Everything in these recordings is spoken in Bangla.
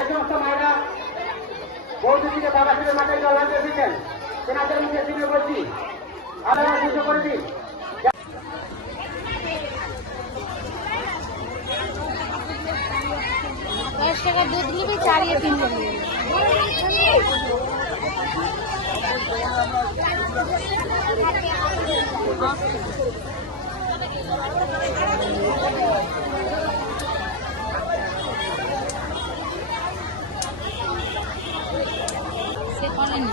সমস্ত মায়েরা বৌদি থেকে বাবা থেকে মাথায় জল আনতে এসেছেন তেনাদের মুখে দিনে বলছি আপনারা পুজো করে টাকা দুধ নিবি চারিয়ে তিনজন সে করেনি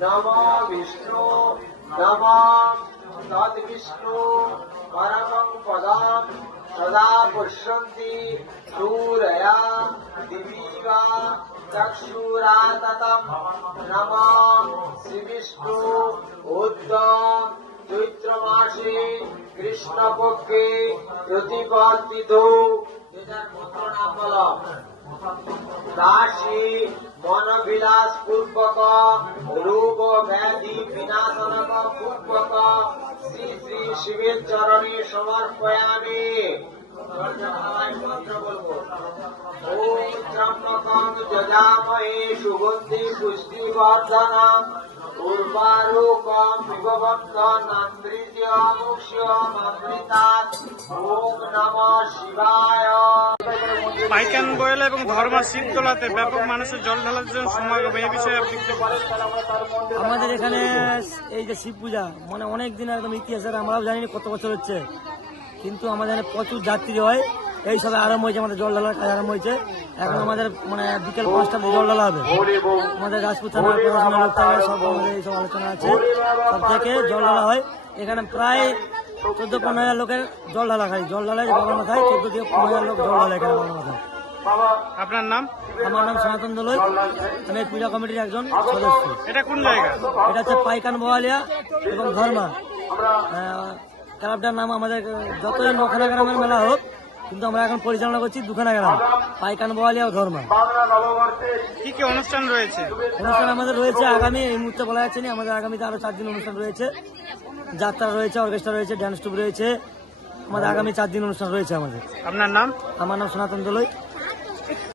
নম বিষ্ণু নম তদ বিষ্ণু পরমং পদম সদা পশ্যন্তি সূরয়া দিবিবা চক্ষুরাততম নম শ্রী বিষ্ণু উদ্যম চৈত্র মাসে কৃষ্ণপক্ষে প্রতিপাদিত এটার মন্ত্র নাম দাসী মনবিলাস পূর্বক রোগ ব্যাধি বিনাশনক পূর্বক শ্রী শ্রী শিবের সমর্পয়ামি মন্ত্র বলবো ওম ত্রম্বকং যজামহে সুগন্ধি পুষ্টিবর্ধনম উর্বারুকম বিভবন্তনান্দ্রিজ্যমুক্ষ্যমৃতাৎ ওম নমঃ শিবায় পাইকান বয়লা এবং ধর্মা শীতলাতে ব্যাপক মানুষের জল ঢালার জন্য সমাগম, এই বিষয়ে আপনি আমাদের এখানে এই যে শিব পূজা মানে অনেক দিন একদম ইতিহাসের আমরাও জানি কত বছর হচ্ছে। কিন্তু আমাদের এখানে প্রচুর যাত্রী হয়। এই সবে আরম্ভ হয়েছে আমাদের জল ঢালার কাজ আরম্ভ হয়েছে। এখন আমাদের মানে বিকেল পাঁচটা জল ঢালা হবে। আমাদের রাজপুত থানার প্রশাসনের লোক থাকে সব আমাদের এইসব আলোচনা আছে। সব থেকে জল ঢালা হয়। এখানে প্রায় চোদ্দ পনেরো হাজার লোকের জল ঢালা খায়। জল ঢালায় বাবার মাথায় চোদ্দ থেকে পনেরো হাজার লোক জল ঢালা এখানে বাবার মাথায়। আপনার নাম? আমার নাম সনাতন দোলই। আমি পূজা কমিটির একজন সদস্য। এটা কোন জায়গা? এটা হচ্ছে পাইকান বোয়ালিয়া এবং ধর্মা। আহ, ক্লাবটার নাম আমাদের যতই নখানা গ্রামের মেলা হোক কিন্তু আমরা এখন পরিচালনা করছি দুখানা গেলাম পাইকান বোয়ালিয়া আর ধর্মা কি কি অনুষ্ঠান রয়েছে? অনুষ্ঠান আমাদের রয়েছে আগামী এই মুহূর্তে বলা যাচ্ছে না আমাদের আগামীতে আরও চার দিন অনুষ্ঠান রয়েছে। যাত্রা রয়েছে অর্কেস্ট্রা রয়েছে ড্যান্স টুপ রয়েছে। আমাদের আগামী চার দিন অনুষ্ঠান রয়েছে আমাদের। আপনার নাম? আমার নাম সনাতন দোলই।